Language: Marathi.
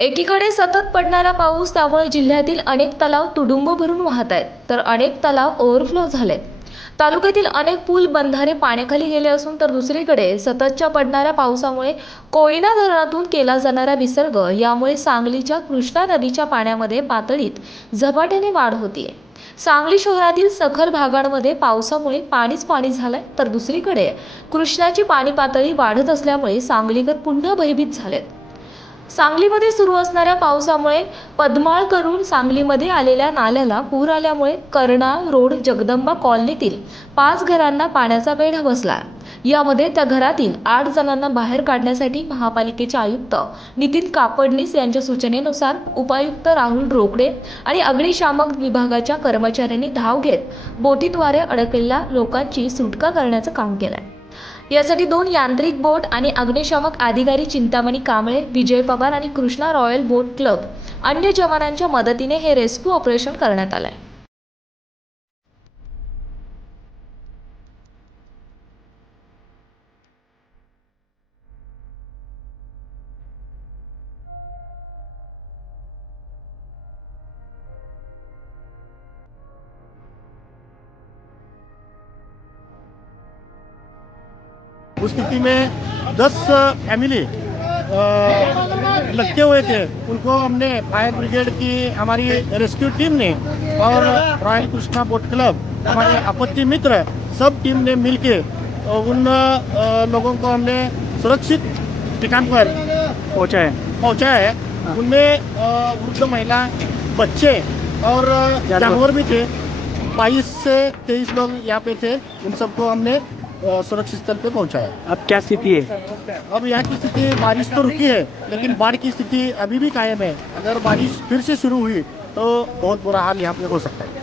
एकीकडे सतत पडणारा पाऊस त्यामुळे जिल्ह्यातील अनेक तलाव तुडुंब भरून वाहत आहेत, तर अनेक तलाव ओव्हरफ्लो झालेत. तालुक्यातील अनेक पूल बंधारे पाण्याखाली गेले असून तर दुसरीकडे सततच्या पडणाऱ्या पावसामुळे कोयना धरणातून केला जाणारा विसर्ग यामुळे सांगलीच्या कृष्णा नदीच्या पाण्यामध्ये पातळीत झपाट्याने वाढ होतीये. सांगली शहरातील सखल भागांमध्ये पावसामुळे पाणीच पाणी झालंय, तर दुसरीकडे कृष्णाची पाणी पातळी वाढत असल्यामुळे सांगलीकर पुन्हा भयभीत झालेत. सांगलीमध्ये सुरू असणाऱ्या पावसामुळे पद्माळ करून सांगलीमध्ये आलेल्या नाल्याला पूर आल्यामुळे कर्नाळ रोड जगदंबा कॉलनीतील 5 घरांना पाण्याचा वेढा बसला. यामध्ये त्या घरातील 8 जणांना बाहेर काढण्यासाठी महापालिकेचे आयुक्त नितीन कापडनीस यांच्या सूचनेनुसार उपायुक्त राहुल रोकडे आणि अग्निशामक विभागाच्या कर्मचाऱ्यांनी धाव घेत बोटीद्वारे अडकलेल्या लोकांची सुटका करण्याचं काम केलंय. यासाठी 2 यांत्रिक बोट आणि अग्निशामक अधिकारी चिंतामणी कांबळे, विजय पवार आणि कृष्णा रॉयल बोट क्लब अन्य जवानांच्या मदतीने हे रेस्क्यू ऑपरेशन करण्यात आलंय. उस स्थिति में 10 फैमिली लगते हुए थे। उनको हमने फायर ब्रिगेड की हमारी रेस्क्यू टीम ने और रॉयल कृष्णा बोट क्लब हमारे आपत्ति मित्र सब टीम ने मिलके उन लोगों को हमने सुरक्षित ठिकान पर पहुंचाया है। उनमें वृद्ध महिला, बच्चे और जानवर भी थे। 22 से 23 लोग यहाँ पे थे। उन सबको हमने सुरक्षित स्थल पे पहुंचाया। अब क्या स्थिति है? अब यहाँ की स्थिति, बारिश तो रुकी है लेकिन बाढ़ की स्थिति अभी भी कायम है। अगर बारिश फिर से शुरू हुई तो बहुत बुरा हाल यहाँ पे हो सकता है।